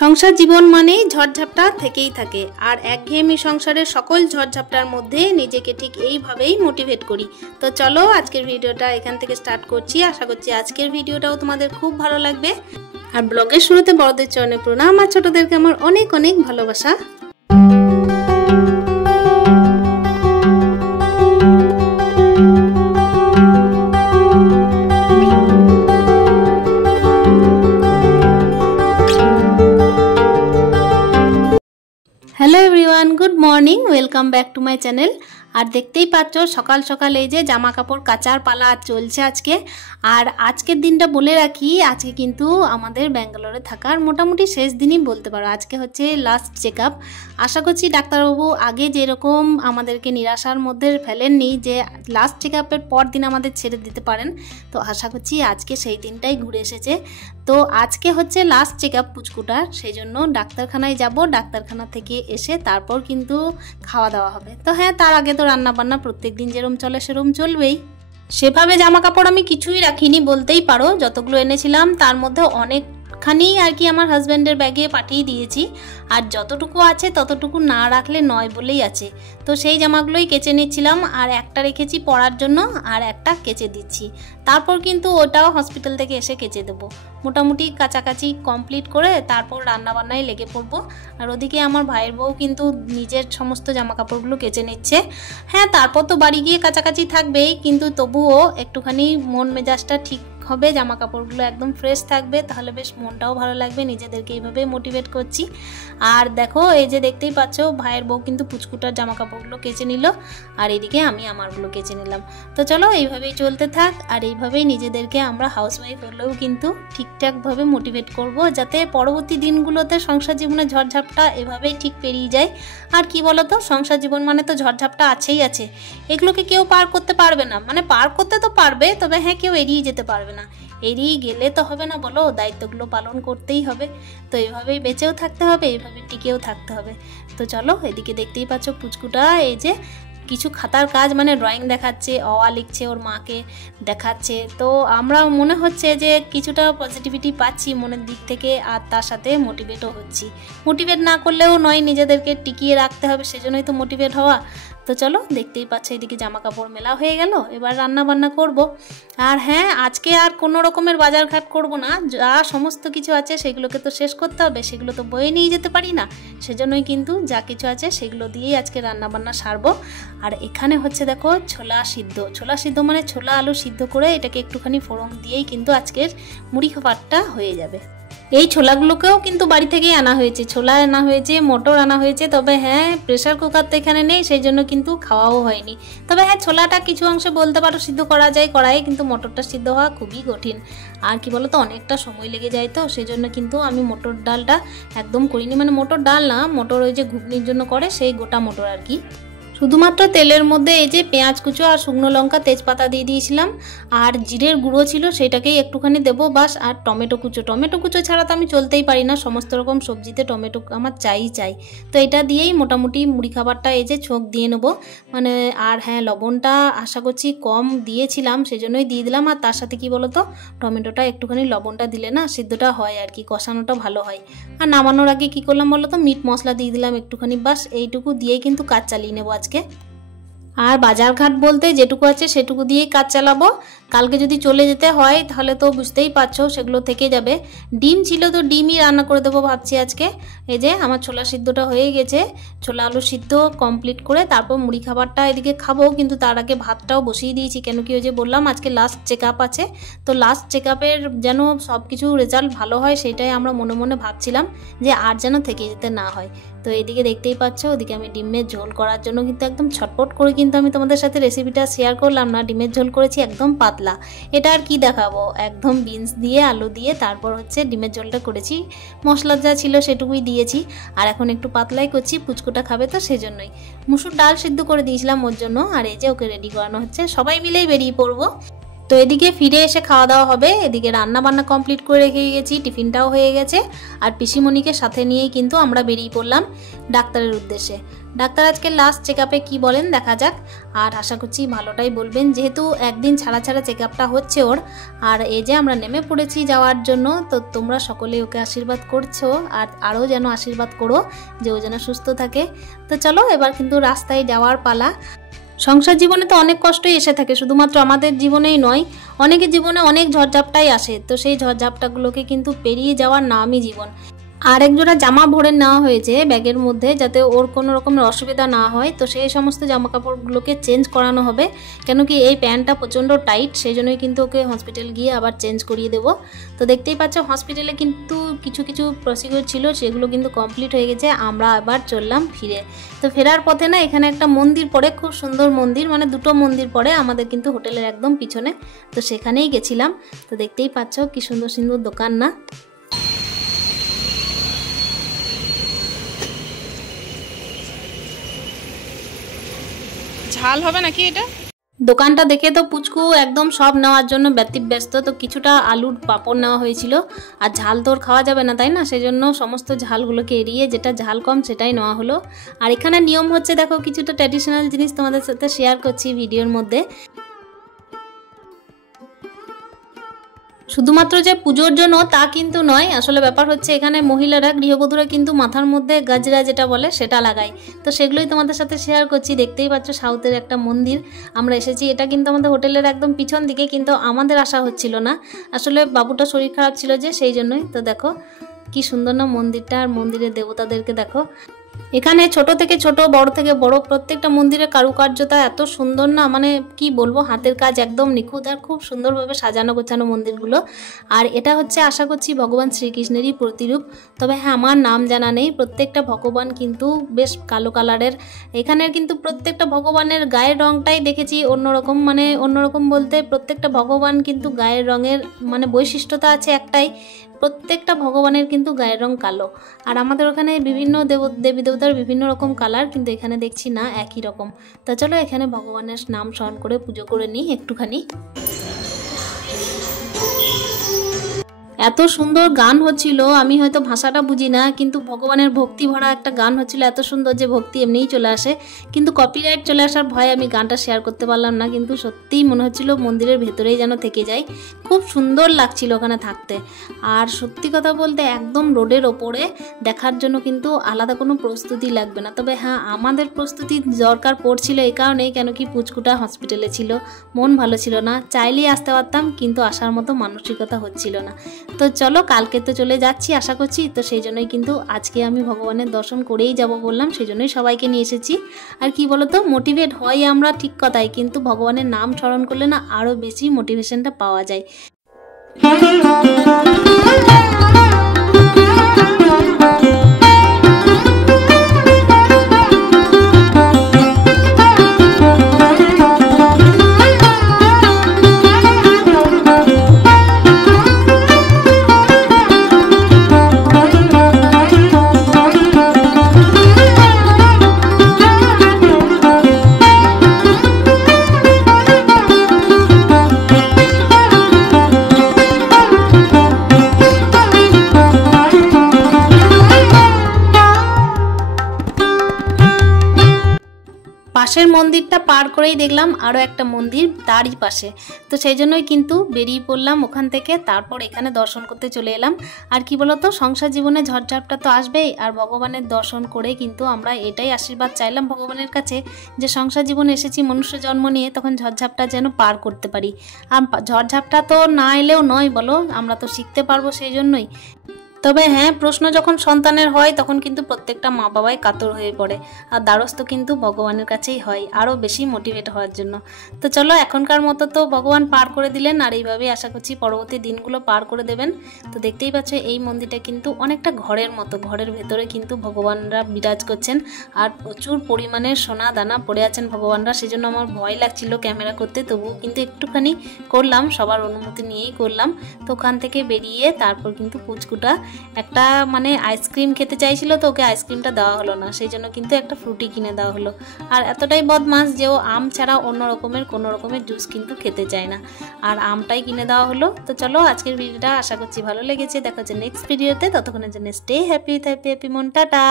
সংসার জীবন মানেই ঝড়ঝাপটা থেকেই থাকে আর একঘেয়েমি সংসারের সকল ঝড়ঝাপটার মধ্যে নিজেকে ঠিক এইভাবেই মোটিভেট করি। তো চলো আজকের ভিডিওটা এখান থেকে স্টার্ট করছি। আশা করছি আজকের ভিডিওটাও তোমাদের খুব ভালো লাগবে। আর ব্লগের শুরুতে বড়দের চরণে প্রণাম আর ছোটদেরকে আমার অনেক অনেক ভালোবাসা। Hello everyone, good morning, welcome back to my channel. আর দেখতেই পাচ্ছ সকাল সকাল এই যে জামা কাপড় কাচার পালা চলছে আজকে। আর আজকের দিনটা বলে রাখি, আজকে কিন্তু আমাদের ব্যাঙ্গালোরে থাকার মোটামুটি শেষ দিনই বলতে পারো। আজকে হচ্ছে লাস্ট চেক আপ। আশা করছি ডাক্তারবাবু আগে যেরকম আমাদেরকে নিরাশার মধ্যে ফেলেননি যে লাস্ট চেক আপের পর দিন আমাদের ছেড়ে দিতে পারেন, তো আশা করছি আজকে সেই দিনটাই ঘুরে এসেছে। তো আজকে হচ্ছে লাস্ট চেক আপ পুচকুটার, সেই জন্য ডাক্তারখানায় যাব। ডাক্তারখানা থেকে এসে তারপর কিন্তু খাওয়া দাওয়া হবে। তো হ্যাঁ, তার আগে তো রান্না বান্না প্রত্যেক দিন যেরকম চলে সেরকম চলবেই। সেভাবে জামা কাপড় আমি কিছুই রাখিনি বলতেই পারো। যতগুলো এনেছিলাম তার মধ্যে অনেকখানি আর কি আমার হাজব্যান্ডের ব্যাগে পাঠিয়ে দিয়েছি। আর যতটুকু আছে ততটুকু না রাখলে নয় বলেই আছে। তো সেই জামাগুলোই কেচে নিচ্ছিলাম, আর একটা রেখেছি পরার জন্য আর একটা কেচে দিচ্ছি। তারপর কিন্তু ওটাও হসপিটাল থেকে এসে কেচে দেবো। মোটামুটি কাছাকাছি কমপ্লিট করে তারপর রান্নাবান্নায় লেগে পড়বো। আর ওদিকে আমার ভাইয়ের বউ কিন্তু নিজের সমস্ত জামা কাপড়গুলো কেচে নিচ্ছে। হ্যাঁ, তারপর তো বাড়ি গিয়ে কাছাকাছি থাকবেই, কিন্তু তবুও একটুখানি মন মেজাজটা ঠিক হবে, জামা কাপড়গুলো একদম ফ্রেশ থাকবে, তাহলে বেশ মনটাও ভালো লাগবে। নিজেদেরকে এইভাবে মোটিভেট করছি। আর দেখো এই যে দেখতেই পাচ্ছ ভাইয়ের বউ কিন্তু পুচকুটার জামা কাপড়গুলো কেচে নিল, আর এদিকে আমি আমারগুলো কেচে নিলাম। তো চলো এইভাবেই চলতে থাক। আর এইভাবেই নিজেদেরকে আমরা হাউসওয়াইফ হলেও কিন্তু ঠিকঠাকভাবে মোটিভেট করব, যাতে পরবর্তী দিনগুলোতে সংসার জীবনের ঝড়ঝাপটা এভাবেই ঠিক পেরিয়ে যায়। আর কি বলতো, সংসার জীবন মানে তো ঝড়ঝাপটা আছেই আছে, এগুলোকে কেউ পার করতে পারবে না। মানে পার করতে তো পারবে, তবে হ্যাঁ কেউ এড়িয়ে যেতে পারবে না। এড়িয়ে গেলে তো হবে না, বলো, দায়িত্বগুলো পালন করতেই হবে। তো এইভাবেই বেঁচেও থাকতে হবে, এইভাবে টিকেও থাকতে হবে। তো চলো, এদিকে দেখতেই পাচ্ছ পুচকুটা এই যে কিছু খাতার কাজ মানে ড্রয়িং দেখাচ্ছে, অ লিখছে, ওর মাকে দেখাচ্ছে। তো আমরা মনে হচ্ছে যে কিছুটা পজিটিভিটি পাচ্ছি মনের দিক থেকে, আর তার সাথে মোটিভেটও হচ্ছি। মোটিভেট না করলেও নয়, নিজেদেরকে টিকিয়ে রাখতে হবে, সেজন্যই তো মোটিভেট হওয়া। তো চলো, দেখতেই পাচ্ছ এদিকে জামা কাপড় মেলা হয়ে গেল, এবার রান্না বান্না করব। আর হ্যাঁ, আজকে আর কোনো রকমের বাজার ঘাট করবো না, যা সমস্ত কিছু আছে সেগুলোকে তো শেষ করতে হবে, সেগুলো তো বয়ে নিয়ে যেতে পারি না। সেজন্যই কিন্তু যা কিছু আছে সেগুলো দিয়েই আজকে রান্না বান্না সারবো। আর এখানে হচ্ছে দেখো ছোলা সিদ্ধ। ছোলা সিদ্ধ মানে ছোলা আলু সিদ্ধ করে এটাকে একটুখানি ফোড়ন দিয়েই কিন্তু আজকের মুড়ি খাবারটা হয়ে যাবে। এই ছোলাগুলোকেও কিন্তু বাড়ি থেকেই আনা হয়েছে, ছোলা আনা হয়েছে, মটর আনা হয়েছে। তবে হ্যাঁ, প্রেশার কুকার তো এখানে নেই, সেই জন্য কিন্তু খাওয়াও হয়নি। তবে হ্যাঁ, ছোলাটা কিছু অংশে বলতে পারো সিদ্ধ করা যায় কড়াইয়ে, কিন্তু মটরটা সিদ্ধ হওয়া খুবই কঠিন। আর কি বলো তো, অনেকটা সময় লেগে যায়, তো সেই জন্য কিন্তু আমি মটর ডালটা একদম করিনি। মানে মটর ডাল না, মটর ওই যে ঘুগনির জন্য করে সেই গোটা মটর আর কি। শুধুমাত্র তেলের মধ্যে এই যে পেঁয়াজ কুচো আর শুকনো লঙ্কা তেজপাতা দিয়ে দিয়েছিলাম, আর জিরের গুঁড়ো ছিল সেটাকেই একটুখানি দেবো বাস। আর টমেটো কুচো ছাড়া তো আমি চলতেই পারি না, সমস্ত রকম সবজিতে টমেটো আমার চাই। তো এটা দিয়েই মোটামুটি মুড়ি খাবারটা এই যে ছোঁক দিয়ে নেবো মানে। আর হ্যাঁ, লবণটা আশা করছি কম দিয়েছিলাম, সেজন্যই দিয়ে দিলাম। আর তার সাথে কি বলতো, টমেটোটা একটুখানি লবণটা দিলে না সিদ্ধটা হয় আর কি, কষানোটা ভালো হয়। আর নামানোর আগে কি করলাম বলো তো, মিট মশলা দিয়ে দিলাম একটুখানি, বাস এইটুকু দিয়েই কিন্তু কাজ চালিয়ে নেবো আজকে। আর বাজারঘাট বলতে যেটুকু আছে সেটুকু দিয়েই কাজ চালাবো। কালকে যদি চলে যেতে হয় তাহলে তো বুঝতেই পারছো সেগুলো থেকে যাবে। ডিম ছিল তো ডিমই রান্না করে দেবো ভাবছি আজকে। এই যে আমার ছোলা সিদ্ধটা হয়ে গেছে, ছোলা আলু সিদ্ধ কমপ্লিট করে তারপর মুড়ি খাবারটা এদিকে খাবো। কিন্তু তার আগে ভাতটাও বসিয়ে দিয়েছি, কেন কি ওই যে বললাম আজকে লাস্ট চেক আপ আছে। তো লাস্ট চেক আপের যেন সব কিছু রেজাল্ট ভালো হয়, সেটাই আমরা মনে মনে ভাবছিলাম, যে আর যেন থেকে যেতে না হয়। তো এদিকে দেখতেই পাচ্ছ, ওদিকে আমি ডিমের ঝোল করার জন্য কিন্তু একদম ছটপট করে কিন্তু আমি তোমাদের সাথে রেসিপিটা শেয়ার করলাম না। ডিমের ঝোল করেছি একদম পাতলা, এটা আর কি দেখাবো, একদম বিনস দিয়ে আলু দিয়ে তারপর হচ্ছে ডিমের ঝোলটা করেছি। মশলা যা ছিল সেটুকুই দিয়েছি, আর এখন একটু পাতলাই করছি, পুচকুটা খাবে তো সেজন্যই। মুসুর ডাল সিদ্ধ করে দিয়েছিলাম ওর জন্য। আর এই যে ওকে রেডি করানো হচ্ছে, সবাই মিলেই বেরিয়ে পড়বো। তো এদিকে ফিরে এসে খাওয়া দাওয়া হবে, এদিকে রান্না বান্না কমপ্লিট করে রেখে গেছি, টিফিনটাও হয়ে গেছে। আর পিসিমণিকে সাথে নিয়েই কিন্তু আমরা বেরিয়ে পড়লাম ডাক্তারের উদ্দেশ্যে। ডাক্তার আজকে লাস্ট চেক আপে কী বলেন দেখা যাক, আর আশা করছি ভালোটাই বলবেন, যেহেতু একদিন ছাড়া ছাড়া চেক আপটা হচ্ছে ওর। আর এই যে আমরা নেমে পড়েছি যাওয়ার জন্য, তো তোমরা সকলেই ওকে আশীর্বাদ করছো, আর আরও যেন আশীর্বাদ করো যে ও যেন সুস্থ থাকে। তো চলো এবার কিন্তু রাস্তায় যাওয়ার পালা। সংসার জীবনে তো অনেক কষ্টই এসে থাকে, শুধুমাত্র আমাদের জীবনেই নয়, অনেকের জীবনে অনেক ঝড়ঝাপটাই আসে। তো সেই ঝড়ঝাপটাগুলোকে কিন্তু পেরিয়ে যাওয়ার নামই জীবন। আর এক জোড়া জামা ভরে নেওয়া হয়েছে ব্যাগের মধ্যে, যাতে ওর কোনো রকমের অসুবিধা না হয়। তো সেই সমস্ত জামা কাপড়গুলোকে চেঞ্জ করানো হবে, কেন কি এই প্যান্টটা প্রচণ্ড টাইট, সেই জন্যই কিন্তু ওকে হসপিটাল গিয়ে আবার চেঞ্জ করিয়ে দেবো। তো দেখতেই পাচ্ছ হসপিটালে কিন্তু কিছু কিছু প্রসিডিউর ছিল, সেগুলো কিন্তু কমপ্লিট হয়ে গেছে। আমরা আবার চললাম ফিরে। তো ফেরার পথে না এখানে একটা মন্দির পড়ে, খুব সুন্দর মন্দির, মানে দুটো মন্দির পড়ে আমাদের কিন্তু হোটেলের একদম পিছনে। তো সেখানেই গেছিলাম। তো দেখতেই পাচ্ছ কি সুন্দর সুন্দর দোকান না। ঝাল হবে নাকি এটা? দোকানটা দেখে তো পুচকু একদম সব নেওয়ার জন্য ব্যতিব্যস্ত। তো কিছুটা আলুর পাঁপড় নেওয়া হয়েছিল, আর ঝাল তো খাওয়া যাবে না তাই না, সেই জন্য সমস্ত ঝালগুলোকে এড়িয়ে যেটা ঝাল কম সেটাই নেওয়া হলো। আর এখানে নিয়ম হচ্ছে, দেখো কিছুটা ট্র্যাডিশনাল জিনিস তোমাদের সাথে শেয়ার করছি ভিডিওর মধ্যে। শুধুমাত্র যে পুজোর জন্য তা কিন্তু নয়, আসলে ব্যাপার হচ্ছে এখানে মহিলারা, গৃহবধূরা কিন্তু মাথার মধ্যে গাজরা যেটা বলে সেটা লাগায়। তো সেগুলোই তোমাদের সাথে শেয়ার করছি। দেখতেই পাচ্ছ সাউথের একটা মন্দির আমরা এসেছি, এটা কিন্তু আমাদের হোটেলের একদম পিছন দিকে, কিন্তু আমাদের আসা হচ্ছিল না, আসলে বাবুটা শরীর খারাপ ছিল যে সেই জন্যই। তো দেখো কি সুন্দর না মন্দিরটা, আর মন্দিরের দেবতাদেরকে দেখো। এখানে ছোট থেকে ছোট, বড় থেকে বড়, প্রত্যেকটা মন্দিরের কারুকার্যতা এত সুন্দর না, মানে কি বলবো, হাতের কাজ একদম নিখুঁত, আর খুব সুন্দরভাবে সাজানো গোছানো মন্দিরগুলো। আর এটা হচ্ছে আশা করছি ভগবান শ্রীকৃষ্ণেরই প্রতিরূপ। তবে হ্যাঁ, আমার নাম জানা নেই। প্রত্যেকটা ভগবান কিন্তু বেশ কালো কালারের। এখানের কিন্তু প্রত্যেকটা ভগবানের গায়ের রংটাই দেখেছি অন্যরকম, মানে অন্যরকম বলতে প্রত্যেকটা ভগবান কিন্তু গায়ের রঙের মানে বৈশিষ্ট্যতা আছে একটাই, প্রত্যেকটা ভগবানের কিন্তু গায়ের রং কালো। আর আমাদের ওখানে বিভিন্ন দেবী দেবতার বিভিন্ন রকম কালার, কিন্তু এখানে দেখছি না একই রকম। তা চলো এখানে ভগবানের নাম স্মরণ করে পুজো করে নিই একটুখানি। এত সুন্দর গান হচ্ছিল, আমি হয়তো ভাষাটা বুঝি না, কিন্তু ভগবানের ভক্তি ভরা একটা গান হচ্ছিল, এত সুন্দর যে ভক্তি এমনিই চলে আসে। কিন্তু কপিরাইট চলে আসার ভয়ে আমি গানটা শেয়ার করতে পারলাম না, কিন্তু সত্যিই মনে হচ্ছিল মন্দিরের ভেতরেই যেন থেকে যাই। খুব সুন্দর লাগছিল ওখানে থাকতে। আর সত্যি কথা বলতে একদম রোডের ওপরে, দেখার জন্য কিন্তু আলাদা কোনো প্রস্তুতি লাগবে না। তবে হ্যাঁ, আমাদের প্রস্তুতি দরকার পড়ছিল এই কারণেই, কেন কি পুচকুটা হসপিটালে ছিল, মন ভালো ছিল না, চাইলেই আসতে পারতাম কিন্তু আসার মতো মানসিকতা হচ্ছিল না। তো চলো কালকে তো চলে যাচ্ছি আশা করছি, তো সেই জন্যই কিন্তু আজকে আমি ভগবানের দর্শন করেই যাব বললাম, সেই জন্যই সবাইকে নিয়ে এসেছি। আর কি বলতো, মোটিভেট হয় আমরা ঠিক কথাই, কিন্তু ভগবানের নাম স্মরণ করলে না আরও বেশি মোটিভেশনটা পাওয়া যায়। পাশের মন্দিরটা পার করেই দেখলাম আরও একটা মন্দির তারই পাশে, তো সেই জন্যই কিন্তু বেরিয়ে পড়লাম ওখান থেকে। তারপর এখানে দর্শন করতে চলে এলাম। আর কি বলতো, সংসার জীবনে ঝড়ঝাপটা তো আসবেই, আর ভগবানের দর্শন করে কিন্তু আমরা এটাই আশীর্বাদ চাইলাম ভগবানের কাছে, যে সংসার জীবনে এসেছি মনুষ্য জন্ম নিয়ে, তখন ঝড়ঝাপটা যেন পার করতে পারি। আর ঝড়ঝাপটা তো না এলেও নয় বলো, আমরা তো শিখতে পারবো সেই জন্যই। তবে হ্যাঁ, প্রশ্ন যখন সন্তানের হয় তখন কিন্তু প্রত্যেকটা মা বাবাই কাতর হয়ে পড়ে, আর দ্বারস্থ কিন্তু ভগবানের কাছেই হয় আরও বেশি মোটিভেট হওয়ার জন্য। তো চলো এখনকার মতো তো ভগবান পার করে দিলেন, আর এইভাবেই আশা করছি পরবর্তী দিনগুলো পার করে দেবেন। তো দেখতেই পাচ্ছ এই মন্দিরটা কিন্তু অনেকটা ঘরের মতো, ঘরের ভেতরে কিন্তু ভগবানরা বিরাজ করছেন, আর প্রচুর পরিমাণে সোনা দানা পড়ে আছেন ভগবানরা। সেই জন্য আমার ভয় লাগছিল ক্যামেরা করতে, তবুও কিন্তু একটুখানি করলাম, সবার অনুমতি নিয়েই করলাম। তো ওখান থেকে বেরিয়ে তারপর কিন্তু পুচকুটা একটা মানে আইসক্রিম খেতে চাইছিল, তো ওকে আইসক্রিমটা দেওয়া হলো না, সেই জন্য কিন্তু একটা ফ্রুটি কিনে দেওয়া হলো। আর এতটাই বদমাস যে ও আম ছাড়া অন্য রকমের কোনো রকমের জুস কিন্তু খেতে চায় না, আর আমটাই কিনে দেওয়া হলো। তো চলো আজকের ভিডিওটা আশা করছি ভালো লেগেছে, দেখা হচ্ছে নেক্সট ভিডিওতে, ততক্ষণের জন্য স্টে হ্যাপি, হ্যাপি হ্যাপি মন, টাটা।